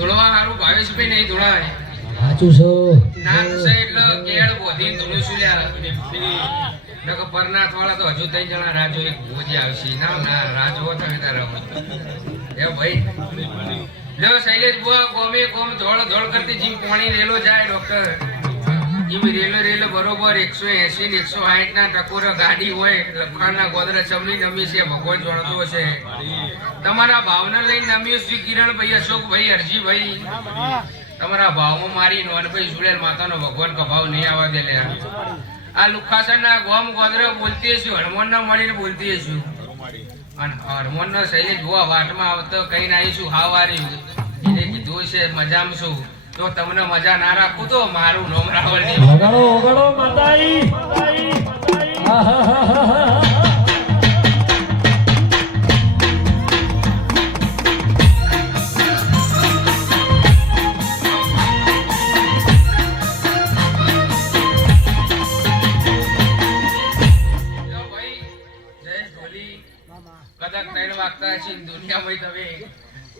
ધોળવા હારું ભાવેશભાઈ નહીં ધોળાય સાચું છો નાક છે એટલે કેળ બોધીને ધોળું શું લ્યા નકર પરનાથ વાળા તો હજુ 3 જણા રાજો એક ભોજી આવશે ના ના રાજો તમે તારા એ ભાઈ લો શૈલેષ બુઆ ગોમે ગોમ ધોળ ધોળ કરતી જીમ પાણી રેલો જાય ડોક્ટર જીમ રેલો બરોબર 180 ને 160 ના ટકોરા ગાડી હોય લખાણના ગોદરા ચમની નમી છે ભગવાન જોણતો છે તમારા ભાવના લઈને નમ્યો શ્રી કિરણભાઈ અશોકભાઈ હરજીભાઈ તમારા ભાવમાં મારી નોનભાઈ સુડેલ માતાનો ભગવાન કભાવ નહીં આવવા દે લે આ લુખાસરના ગોમ ગોદરા બોલતી હશું હનુમાનના મળીને બોલતી હશું અને હનુમાનનો શૈલેષ બુઆ વાટમાં આવતો કહીને આવીશું હાવ હાર્યું એને કીધું છે મજામાં છું તો તમને મજા ના રાખું તો મારું નામ રાવળ નહીં વગાડો વગાડો માતાઈ આહાહાહા કદાચ 3 વાગતા છે દુનિયામાં તમે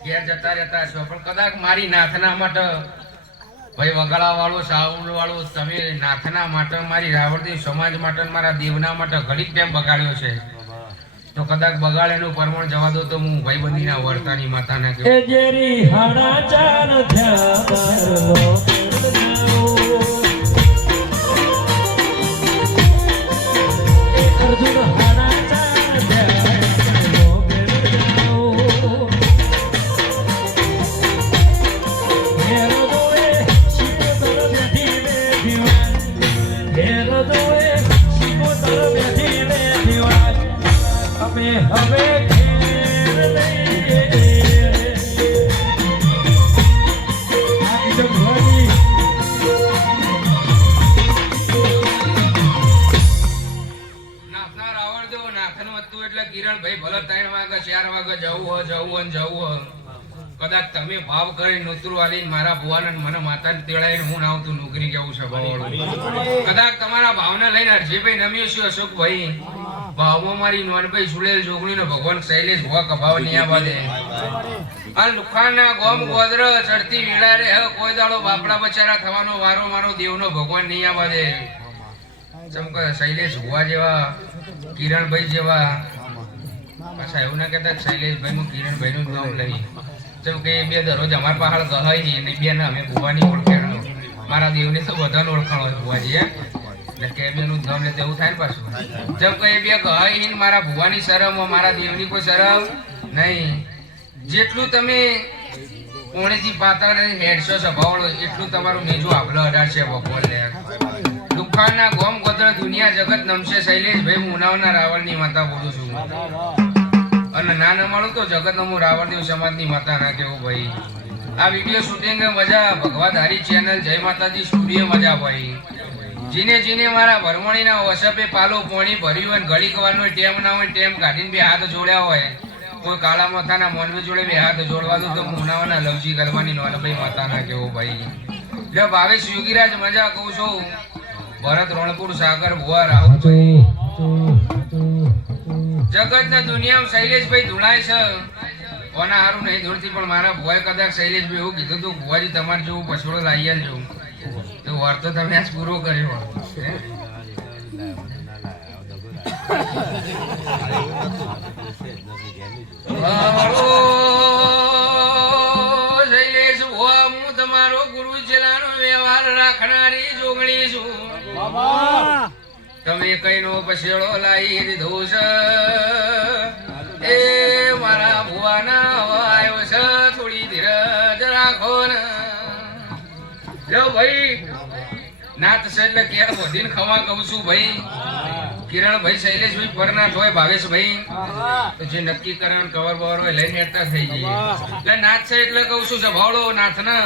ઘેર જતા રહેતા છો પણ કદાચ મારી નાથના માટે ભાઈ વગાડવા વાળો સાઉન્ડ વાળો તમે નાથના માટે મારી રાવળદેવ સમાજ માટે મારા દેવના માટે ઘણી ટાઈમ બગાડ્યો છે તો કદાચ બગાડેલું પરમણ જવા દો તો હું ભાઈબંધીના વર્તાની માતાના કહું એ જેરી હાડા ચાર થયા મારલો હવે ઘેર લઈએ નાથના રાવણ જો નાથનું હતું એટલે કિરણભાઈ ભલે 3 વાગે 4 વાગે જવું કદાચ તમે ભાવ કરી નોતરું આલી મારા ભુવાને મને માતાને તેડાઈને હું આવતું નોકરી કેવું છે કદાચ તમારા ભાવના લઈને હરજીભાઈ નમ્યો છે અશોકભાઈ ભાવમાં મારી નોનભાઈ સુડેલ જોગણીનો ભગવાન શૈલેષ ભુવા કભાવ નહીં આવવા દે આ લુખાના ગોમ ગોદર ચડતી વેળા રે કોઈ દાડો બાપડા બચારા થવાનો વારો મારો દેવનો ભગવાન નહીં આવવા દે ચમક શૈલેષ ભુવા જેવા કિરણભાઈ જેવા પાછા એવું ના કહેતા શૈલેષભાઈ હું કિરણભાઈ નું નામ લઈ જેમ કે બે દરરોજ અમાર પહાડ ગહાય છે અને બે ના અમે ભુવાની ઓળખાણ મારા દેવને તો બધાને ઓળખાણ હોય ભુવાજી એટલે કે બેનું નામ લે તેવું થાય ને પાછું જેમ કે બે ગહાય મારા ભુવાની શરમ મારા દેવની કોઈ શરમ નહીં જેટલું તમે કોણેથી પાતા હેડશો સભાવળો એટલું તમારું નેજો આભલો અડાડશે ભગવાન લે દુખાણના ગોમ ગોત્ર દુનિયા જગત નમશે શૈલેષભાઈ હું ઉનાવના રાવણની માતા બોલું છું અને ના ન મળું તો જગત નો હું રાવણદેવ સમાજની માતા ના કેવું ભાઈ આ વિડીયો શૂટિંગ મજા ભગવાધારી ચેનલ જય માતાજી સ્ટુડિયો મજા ભાઈ જીને મારા ભરમણીના વસપે પાલો પોણી ભર્યું અને ઘડીક વારનો ટેમ ના હોય ટેમ કાઢીને બે હાથ જોડ્યા હોય કોઈ કાળા માથાના મોનવી જોડે બે હાથ જોડવા દો તો મુનાવાના લવજી કરવાની નોનભાઈ માતા ના કેવું ભાઈ જો ભાવેશ યોગીરાજ મજા કહું છું ભરત રણપુર સાગર ભુવા રાહુલભાઈ જગતના દુનિયામાં શૈલેષભાઈ ધૂળાય છે કોના હારું નહીં ધૂળતી પણ મારા ભુવાએ કદાચ શૈલેષભાઈ એવું કીધું હતું ભુવાજી તમારે જેવું પછોડો લાવી આલજો તો વાર તો તમે આજ પૂરો કર્યો શૈલેષ ભુવા હું તમારો ગુરુ ચલાનો વ્યવહાર રાખનારી જોગણી છું તમે કઈનો પછેડો લાવી દીધો છે એ મારા ભુવાના આવ્યો છે થોડી ધીરજ રાખો ને લો ભાઈ નાથ છે એટલે ક્યાં વધીને ખવા કહું છું ભાઈ કિરણભાઈ શૈલેષભાઈ પરનાથ હોય ભાવેશભાઈ તો જે નક્કી કરણ કવર બવર હોય લઈને હેરતા થઈ જઈએ એટલે નાથ છે એટલે કહું છું સભાવડો નાથના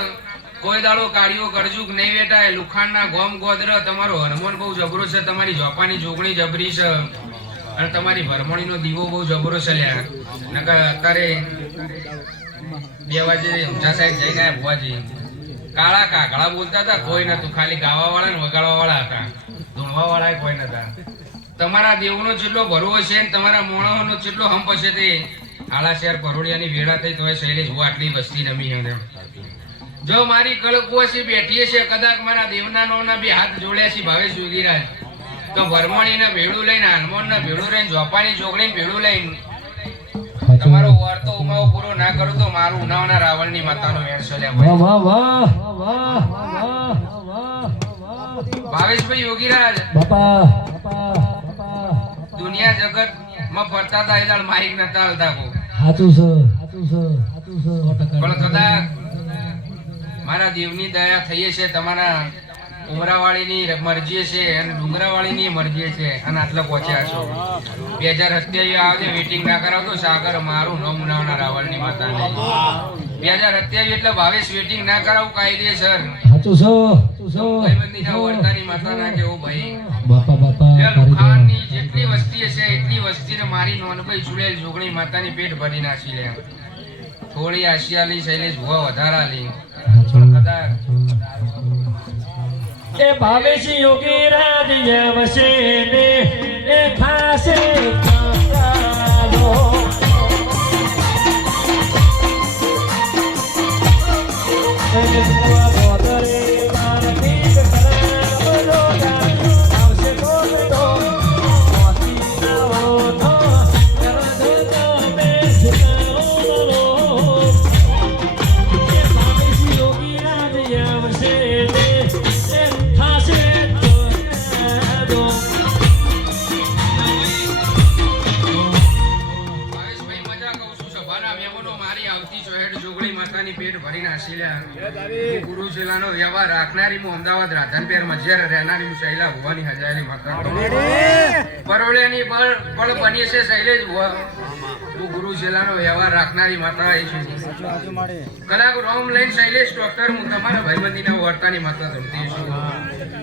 કોઈ દાડો કાળીઓ કરજુક નહીં બેટા લુખાણના ગોમ ગોદર તમારો હરમોન બહુ જબરો છે તમારી જોપાની જોગણી જબરી છે અને તમારી ભરમણીનો દીવો બહુ જબરો છે લ્યા નકર અત્યારે 2 વાગે ઊંઝા સાઈડ જઈને આવ્યા ભુવાજી કાળા કાગડા બોલતા હતા કોઈ નતું ખાલી ગાવા વાળા ને વગાડવા વાળા હતા ધૂણવા વાળા કોઈ નતા તમારા દેવનો જેટલો ભરવો છે ને તમારા મોણોનો જેટલો હંપ હશે તે આળા શહેર પરોડિયાની વેળા થઈ તો શૈલેષ હું આટલી વસ્તી નમી જો મારી કળકુવાસી બેઠી છે કદાચ મારા દેવનાનોના બી હાથ જોડ્યા છે ભાવેશ યોગીરાજ તો ભરમણીને ભેળું લઈને હનુમાનને ભેળું લઈને ઝોપાની ચોકડીને ભેળું લઈને તમારો વાર તો ઉમાવો પૂરો ના કરું તો મારું ઉનાવના રાવણની માતાનો વેણ ચલ્યા વાહ ભાઈ વાહ વાહ વાહ વાહ ભાવેશભાઈ યોગીરાજ બાપા દુનિયા જગત માં ફરતા હતા એ દાળ માઇક નતા હાલતા કો સાચું છે સાચું છે સાચું છે પણ કદાચ મારા દેવની દયા થઈ છે તમારા ઉમરાવાળીની મરજી છે અને ડુંગરાવાળીની મરજી છે અને આટલા પહોંચ્યા છો 2027 આવજે વેટિંગ ના કરાવતો સાગર મારું નામ ઉનાવના રાવણની માતાને 2027 એટલે ભાવેશ વેટિંગ ના કરાવું કાયદેસર સાચું છે ભાઈબંધીના વર્તાની માતા ના કેવું ભાઈ બાપા બાપા ખાનની જેટલી વસ્તી છે એટલી વસ્તીને મારી નોનભાઈ ચુડેલ જોગણી માતાની પેટ ભરી નાખી લે થોડી આશિયાલી શૈલેષ ભુવા વધારાલી પણ કદાચ એ ભાવેશ યોગી રાજ આવશે ને એ થાશે કાંગાલો. એ ભુવા બોદરે મારતી કરાવલો આવશે બોલતો મોતી આવો તો કરદો મે સુનાવલો. એ ભાવેશ યોગી રાજ આવશે ને એ થાશે કાંગાલો. ભાવેશભાઈ મજા કહું છું સભાના મહેમાનો મારી આવતી ચોહેડ જોગણી માતાની પેટ ભરી નાખી લે ગુરુ શિલાનો વ્યવહાર રાખનારી હું અમદાવાદ રાધનપેર મજ્જર રહેનારી હું શૈલા ભુવાની હજારી માતા પરોળિયાની બળ બની છે શૈલેષ ભુવા હું ગુરુ શિલાનો વ્યવહાર રાખનારી માતા એ છું કલાક રોમ લઈને શૈલેષ ડોક્ટર હું તમારા ભાઈબંધીના વર્તાની માતા ધમતી છું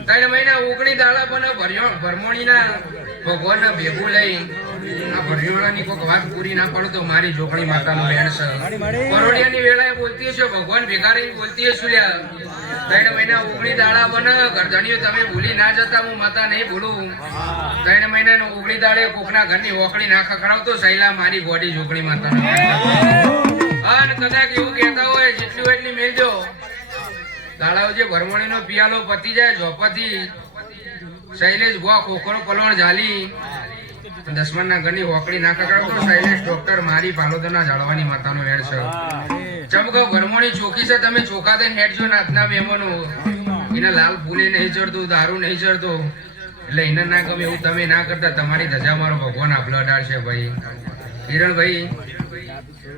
3 મહિના ઉગણી દાડા પણ ભરમણીના ભગવાનને ભેગું લઈ આ ભરયોળાની કોઈક વાત પૂરી ના પડું તો મારી જોગણી માતાનું વેણ છે પરોડિયાની વેળાએ બોલતી હશે ભગવાન ભેગા રહીને બોલતી હશે લ્યા 3 મહિના ઉગણી દાડા બને ગરદણીઓ તમે ભૂલી ના જતા હું માતા નહીં ભૂલું 3 મહિનાનો ઉગણી દાડે કોકના ઘરની ઓકળી ના ખખડાવતો સૈલા મારી ગોડી જોગણી માતાનું અને કદાચ એવું કહેતા હોય જેટલી હોય એટલી મેલજો દાડાઓ જે ભરમણીનો પિયાલો પતી જાય ઝોપથી શૈલેષ ભુવા ખોખરો પલવણ ઝાલી દસમાનના ઘરની હોકડી ના કકડાવતો શૈલેષ ડોક્ટર મારી પાલોદરના જાળવાની માતાનો વેણ છે ચમકો ભરમણી ચોખી છે તમે ચોખા થઈને હેડજો નાથના મહેમાનો એને લાલ ફૂલે નહીં ચડતું દારૂ નહીં ચડતો એટલે એને ના ગમે એવું તમે ના કરતા તમારી ધજા મારો ભગવાન આપલો અડાડશે ભાઈ કિરણભાઈ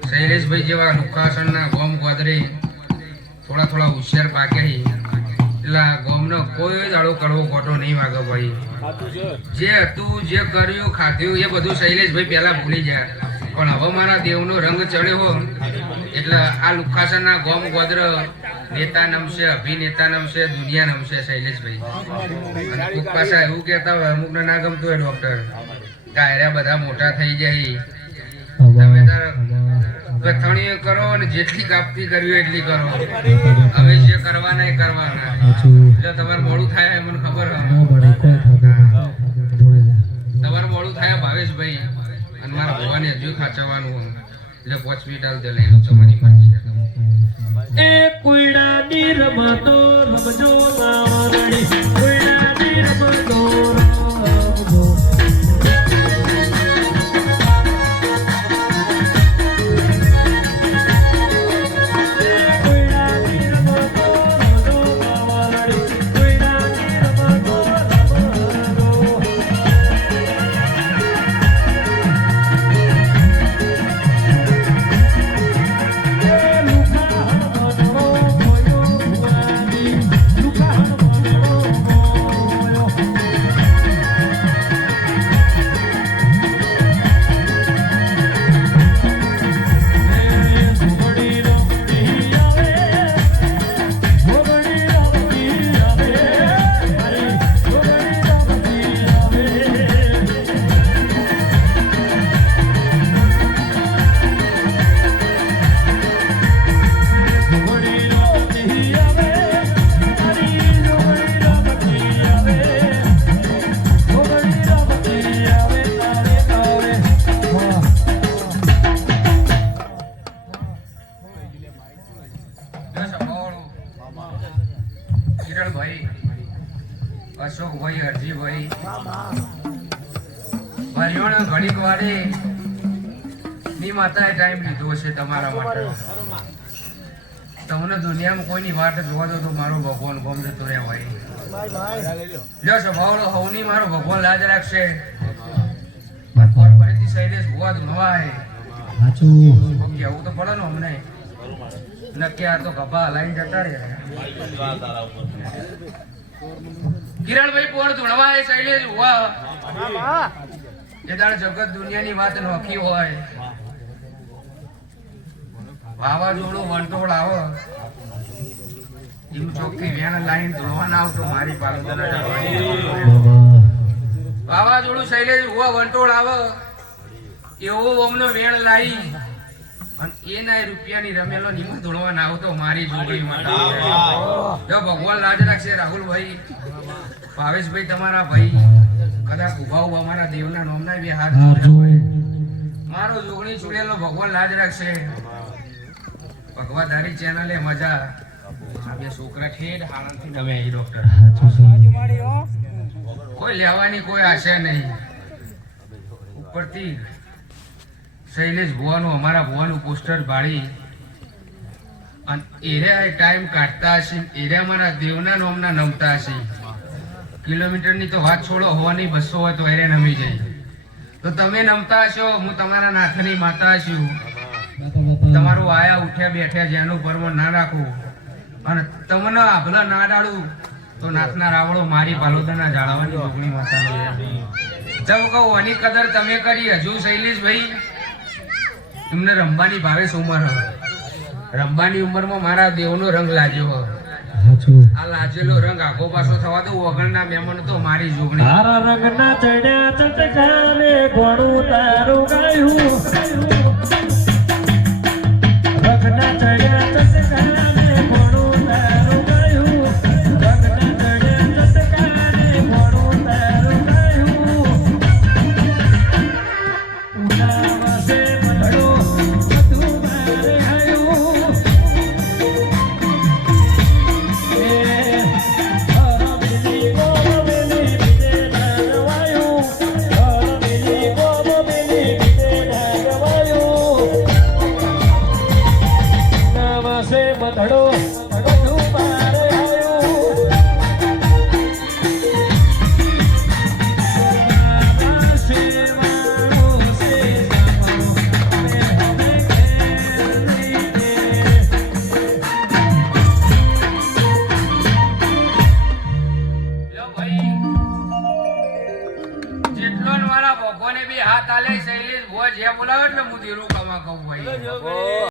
શૈલેષભાઈ જેવા લુખાસનના ગોમ ગોદરી થોડા થોડા હોશિયાર પાક્યા એટલે ગોમનો કોઈ દાડો કડવો ખોટો નહીં વાગે ભાઈ જે હતું જે કર્યું ખાધ્યું એ બધું શૈલેષભાઈ પહેલા ભૂલી જાય પણ હવે મારા દેવનો રંગ ચડ્યો એટલે આ લુખાસનના ગોમ ગોદર નેતા નમશે અભિનેતા નમશે દુનિયા નમશે શૈલેષભાઈ અને કોક પાછા એવું કહેતા હોય અમુકને ના ગમતું હોય ડોક્ટર કાયરા બધા મોટા થઈ જાય તમે તાર કથણીઓ કરો અને જેટલી કાપતી કરવી એટલી કરો હવે જે કરવાના એ કરવાના એટલે તમારે મોડું થાય મને ખબર તમારે મોડું થાય ભાવેશભાઈ અને મારા ભગવાને હજુ ખાચવવાનું એટલે હોસ્પિટલ તે લઈ લો તમારી મરજી એ કુઈડાની રમતો રમજો નાવરણી કુઈડાની રમતો રમજો કિરણભાઈ, અશોકભાઈ, હરજીભાઈ, ભરિયોણ ઘડીક વારે ની માતાએ ટાઈમ લીધો છે તમારા માટે. તમને દુનિયામાં કોઈની વાટ જોવા દો તો મારો ભગવાન ગમ જતો રહે ભાઈ. જો સ્વભાવનો હવની મારો ભગવાન લાજ રાખશે. ફરીથી શૈલેષ ભુવા ધૂણવાય કેવું તો પડે ને અમને. નક્કી આ તો ગભા હલાઈને જતા રહ્યા. કિરણભાઈ પોણ ધૂણવાય શૈલેષ ભુવા એ દાડ જગત દુનિયાની વાત નોખી હોય. વાવાઝોડું વંટોળ આવો એમ ચોખ્ખી વેણ લાઈન ધોળવાના આવતો મારી પાલનના. વાવાઝોડું શૈલેષ ભુવા વંટોળ આવે એવું અમને વેણ લાઈ અને એના રૂપિયાની રમેલો નીમા ધોળવાના આવતો મારી જોગણીમાં. જો ભગવાન લાજ રાખશે. રાહુલભાઈ, ભાવેશભાઈ તમારા ભાઈ કદાચ ઉભા ઉભા અમારા દેવના નોમના બી હાથ જોડ્યા હોય. મારો જોગણી છોડેલો ભગવાન લાજ રાખશે. ભગવાધારી ચેનલે મજા. આ બે છોકરા ઠેઠ હાલથી તમે એ ડોક્ટર કોઈ લેવાની કોઈ આશા નહીં. ઉપરથી શૈલેષ ભુવાનું અમારા ભુવાનું પોસ્ટર બાળી અને એરે ટાઈમ કાઢતા હશે. એરે અમારા દેવના નોમના નમતા હશે. કિલોમીટરની તો વાત છોડો, હોવાની 200 હોય તો એરે નમી જાય. તો તમે નમતા હશો, હું તમારા નાથની માતા છું. તમારું આયા ઉઠ્યા બેઠ્યા જેનું પરમ ના રાખું અને તમને આભલા ના ડાળું તો નાથના રાવળો મારી પાલોદના જાળવાની જોગણી માતા. જબ કહું આની કદર તમે કરી. હજુ શૈલેષભાઈ એમને રંબાની ભાવેશ ઉંમર. રંબાની ઉંમરમાં મારા દેવનો રંગ લાગ્યો. આ લાજેલો રંગ આખો પાછો થવા દો. વગરના મહેમાન તો મારી જોગણી. તારા રંગના ચડ્યા ચટકાને ઘણું તારું ગાયું. રંગના ચડ્યા ચટકાને ઘણું તારું ગાયું. રંગના ચડ્યા ચટકાને ઘણું તારું ગાયું. ઉનાવાસે મધડો બધું મારે હાયું. ધડો બધું મારે આવ્યું. સેવાનું છે જેટલો મારા ભગવાને બી હાથ આલે શૈલેષ ભુવા જે બોલાવે એટલે હું ધીરું કમા કહું ભાઈ.